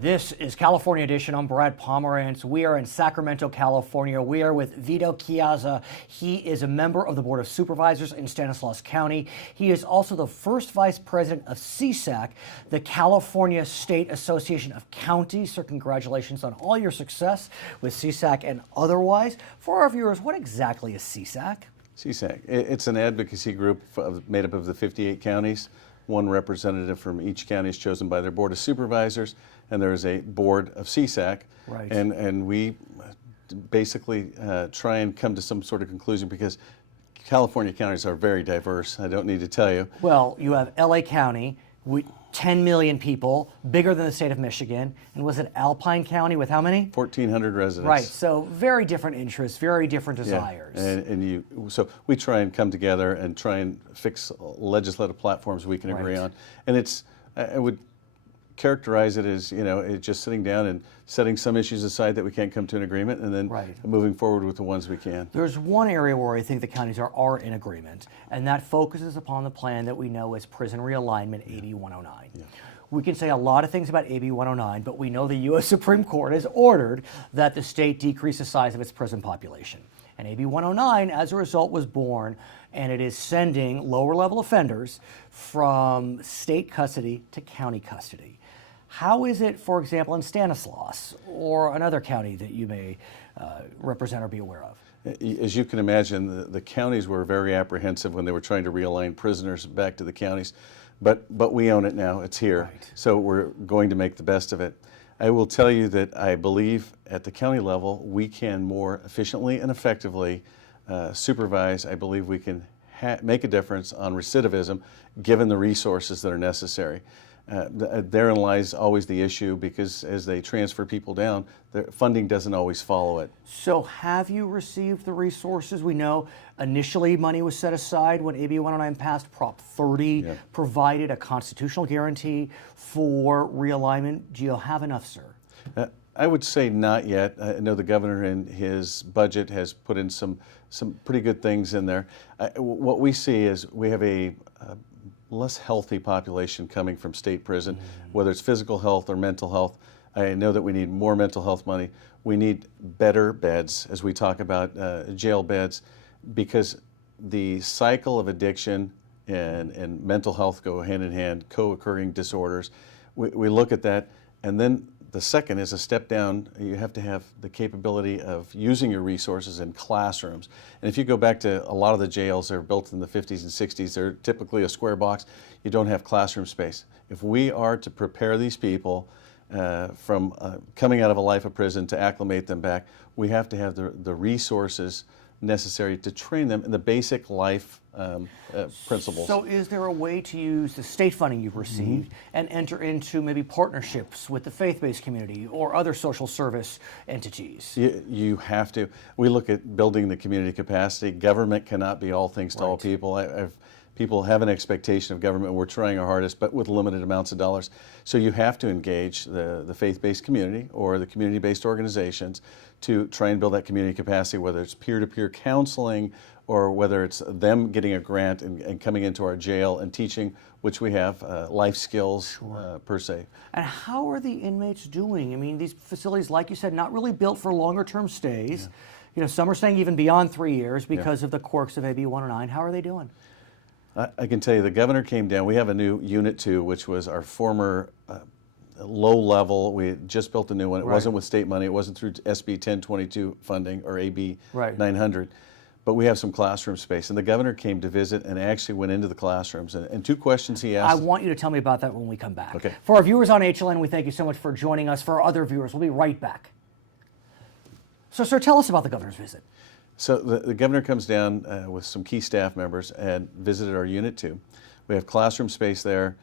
This is California Edition. I'm Brad Pomerance. We are in Sacramento, California. We are with Vito Chiesa. He is a member of the Board of Supervisors in Stanilaus County. He is also the first vice president of CSAC, the California State Association of Counties. So congratulations on all your success with CSAC and otherwise. For our viewers, what exactly is CSAC? CSAC, it's an advocacy group made up of the 58 counties. One representative from each county is chosen by their Board of Supervisors, and there is a board of CSAC. Right. And we basically try and come to some sort of conclusion because California counties are very diverse. I don't need to tell you. Well, you have LA County, 10 million people, bigger than the state of Michigan. And was it Alpine County with how many? 1,400 residents. Right, so very different interests, very different desires. Yeah. So we try and come together and try and fix legislative platforms we can agree on. And I would characterize it as, it's just sitting down and setting some issues aside that we can't come to an agreement, and then moving forward with the ones we can. There's one area where I think the counties are in agreement, and that focuses upon the plan that we know as Prison Realignment, AB 109. Yeah. We can say a lot of things about AB 109, but we know the U.S. Supreme Court has ordered that the state decrease the size of its prison population. And AB 109, as a result, was born, and it is sending lower-level offenders from state custody to county custody. How is it, for example, in Stanilaus or another county that you may represent or be aware of? As you can imagine, the counties were very apprehensive when they were trying to realign prisoners back to the counties. But we own it now. It's here. Right. So we're going to make the best of it. I will tell you that I believe at the county level we can more efficiently and effectively supervise. I believe we can make a difference on recidivism given the resources that are necessary. Therein lies always the issue, because as they transfer people down, the funding doesn't always follow it. So have you received the resources? We know initially money was set aside when AB 109 passed. Prop 30 provided a constitutional guarantee for realignment. Do you have enough, sir? I would say not yet. I know the governor in his budget has put in some pretty good things in there. What we see is we have a less healthy population coming from state prison, whether it's physical health or mental health. I know that we need more mental health money. We need better beds, as we talk about jail beds, because the cycle of addiction and mental health go hand in hand, co-occurring disorders. We look at that, and then the second is a step down. You have to have the capability of using your resources in classrooms. And if you go back to a lot of the jails that are built in the 50s and 60s, they're typically a square box. You don't have classroom space. If we are to prepare these people from coming out of a life of prison to acclimate them back, we have to have the resources necessary to train them in the basic life principles. So is there a way to use the state funding you've received and enter into maybe partnerships with the faith-based community or other social service entities? You have to. We look at building the community capacity. Government cannot be all things to all people. People have an expectation of government. We're trying our hardest, but with limited amounts of dollars. So you have to engage the faith-based community or the community-based organizations to try and build that community capacity, whether it's peer-to-peer counseling or whether it's them getting a grant and coming into our jail and teaching, which we have, life skills per se. And how are the inmates doing? I mean, these facilities, like you said, not really built for longer-term stays. You know, some are staying even beyond 3 years because of the quirks of AB 109. How are they doing? I can tell you the governor came down. We have a new Unit 2, which was our former low level. We just built a new one. It wasn't with state money. It wasn't through SB 1022 funding or AB 900. But we have some classroom space. And the governor came to visit and actually went into the classrooms. And two questions he asked. I want you to tell me about that when we come back. Okay. For our viewers on HLN, we thank you so much for joining us. For our other viewers, we'll be right back. So, sir, tell us about the governor's visit. So the governor comes down with some key staff members and visited our Unit 2. We have classroom space there.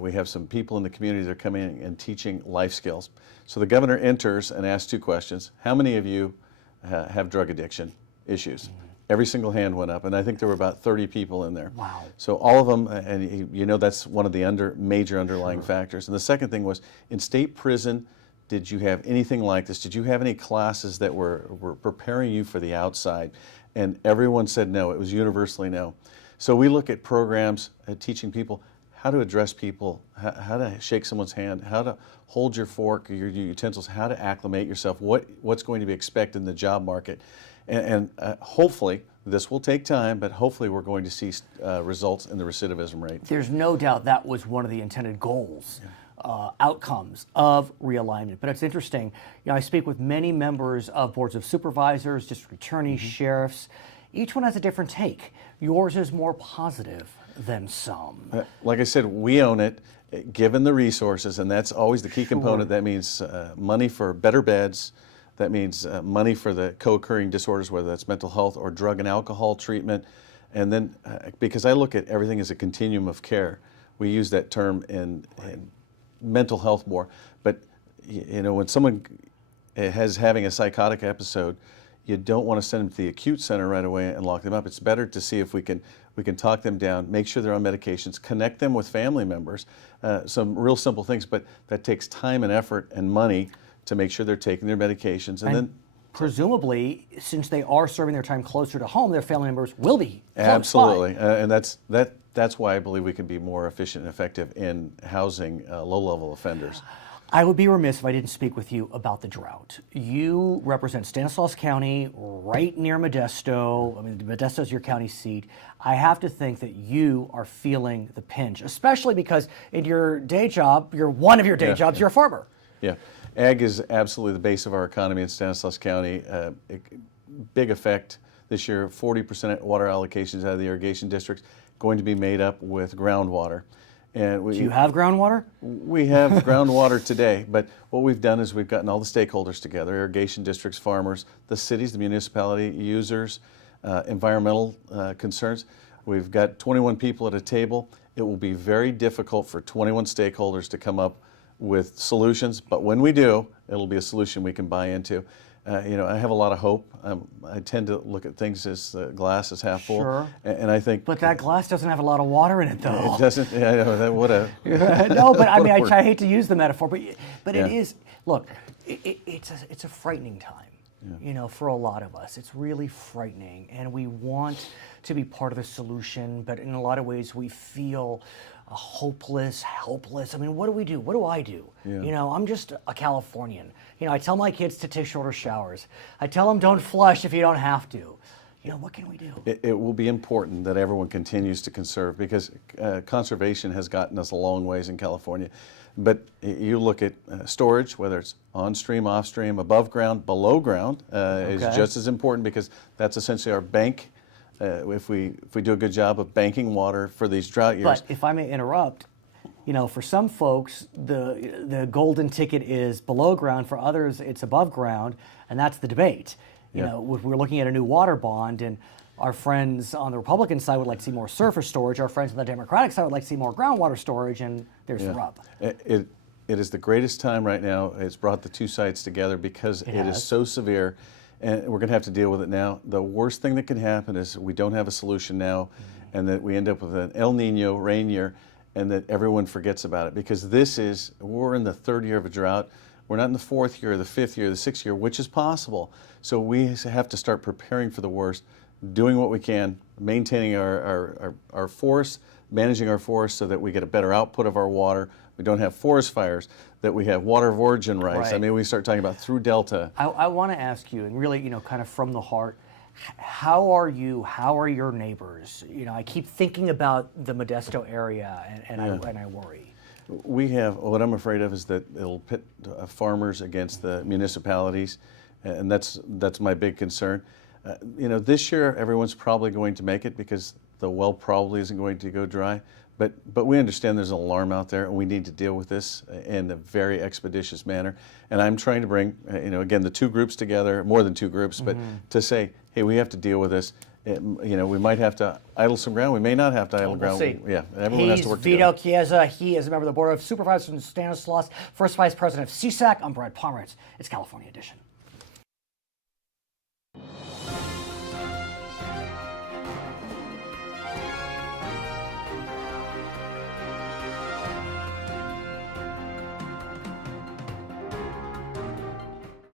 We have some people in the community that are coming in and teaching life skills. So the governor enters and asks two questions. How many of you have drug addiction issues? Every single hand went up, and I think there were about 30 people in there. Wow. So all of them, and you know that's one of the major underlying factors. And the second thing was, in state prison, did you have anything like this? Did you have any classes that were preparing you for the outside? And everyone said no. It was universally no. So we look at programs teaching people how to address people, how to shake someone's hand, how to hold your fork or your utensils, how to acclimate yourself, what's going to be expected in the job market. And hopefully, this will take time, but hopefully we're going to see results in the recidivism rate. There's no doubt that was one of the intended goals, outcomes of realignment. But it's interesting, I speak with many members of boards of supervisors, district attorneys, sheriffs. Each one has a different take. Yours is more positive than some. Like I said, we own it, given the resources, and that's always the key component. That means money for better beds. That means money for the co-occurring disorders, whether that's mental health or drug and alcohol treatment. And then, because I look at everything as a continuum of care, we use that term in mental health more. But when someone is having a psychotic episode, you don't want to send them to the acute center right away and lock them up. It's better to see if we can talk them down, make sure they're on medications, connect them with family members, some real simple things, but that takes time and effort and money to make sure they're taking their medications. And then presumably, since they are serving their time closer to home, their family members will be close absolutely, by. And that's why I believe we can be more efficient and effective in housing low-level offenders. I would be remiss if I didn't speak with you about the drought. You represent Stanilaus County, right near Modesto. I mean, Modesto is your county seat. I have to think that you are feeling the pinch, especially because in your day job, one of your day jobs, you're a farmer. Yeah, ag is absolutely the base of our economy in Stanislaus County. Big effect this year. 40% water allocations out of the irrigation districts going to be made up with groundwater. And Do you have groundwater? We have groundwater today, but what we've done is we've gotten all the stakeholders together: irrigation districts, farmers, the cities, the municipality, users, environmental concerns. We've got 21 people at a table. It will be very difficult for 21 stakeholders to come up with solutions, but when we do, it'll be a solution we can buy into. I have a lot of hope. I tend to look at things as the glass is half full. Sure. And I think... But that glass doesn't have a lot of water in it, though. It doesn't. Yeah, I know, what a... No, but I mean, I hate to use the metaphor, but Yeah. it is, look, it's a frightening time, for a lot of us. It's really frightening, and we want to be part of the solution, but in a lot of ways we feel hopeless, helpless. I mean, what do we do? What do I do? Yeah. I'm just a Californian. I tell my kids to take shorter showers. I tell them don't flush if you don't have to. What can we do? It will be important that everyone continues to conserve, because conservation has gotten us a long ways in California. But you look at storage, whether it's on stream, off stream, above ground, below ground, is just as important, because that's essentially our bank. If we do a good job of banking water for these drought years. But if I may interrupt, for some folks, the golden ticket is below ground. For others, it's above ground, and that's the debate. We're looking at a new water bond, and our friends on the Republican side would like to see more surface storage. Our friends on the Democratic side would like to see more groundwater storage, and there's the rub. It is the greatest time right now. It's brought the two sides together because it is so severe. And we're going to have to deal with it now. The worst thing that can happen is we don't have a solution now, and that we end up with an El Nino rain year, and that everyone forgets about it. Because we're in the third year of a drought. We're not in the fourth year, the fifth year, the sixth year, which is possible. So we have to start preparing for the worst, doing what we can, maintaining our forests, managing our forests so that we get a better output of our water. We don't have forest fires, that we have water of origin rights. Right. I mean, we start talking about through Delta. I want to ask you, and really, kind of from the heart, how are you? How are your neighbors? I keep thinking about the Modesto area, and I worry. We have, what I'm afraid of is that it'll pit farmers against the municipalities, and that's my big concern. This year everyone's probably going to make it because the well probably isn't going to go dry. But we understand there's an alarm out there, and we need to deal with this in a very expeditious manner. And I'm trying to bring, again, the two groups together, more than two groups, but to say, hey, we have to deal with this. We might have to idle some ground. We may not have to idle ground. See. Yeah, everyone has to work Vito together. Chiesa. He is a member of the Board of Supervisors in Stanilaus, First Vice President of CSAC. I'm Pomerance. It's California Edition.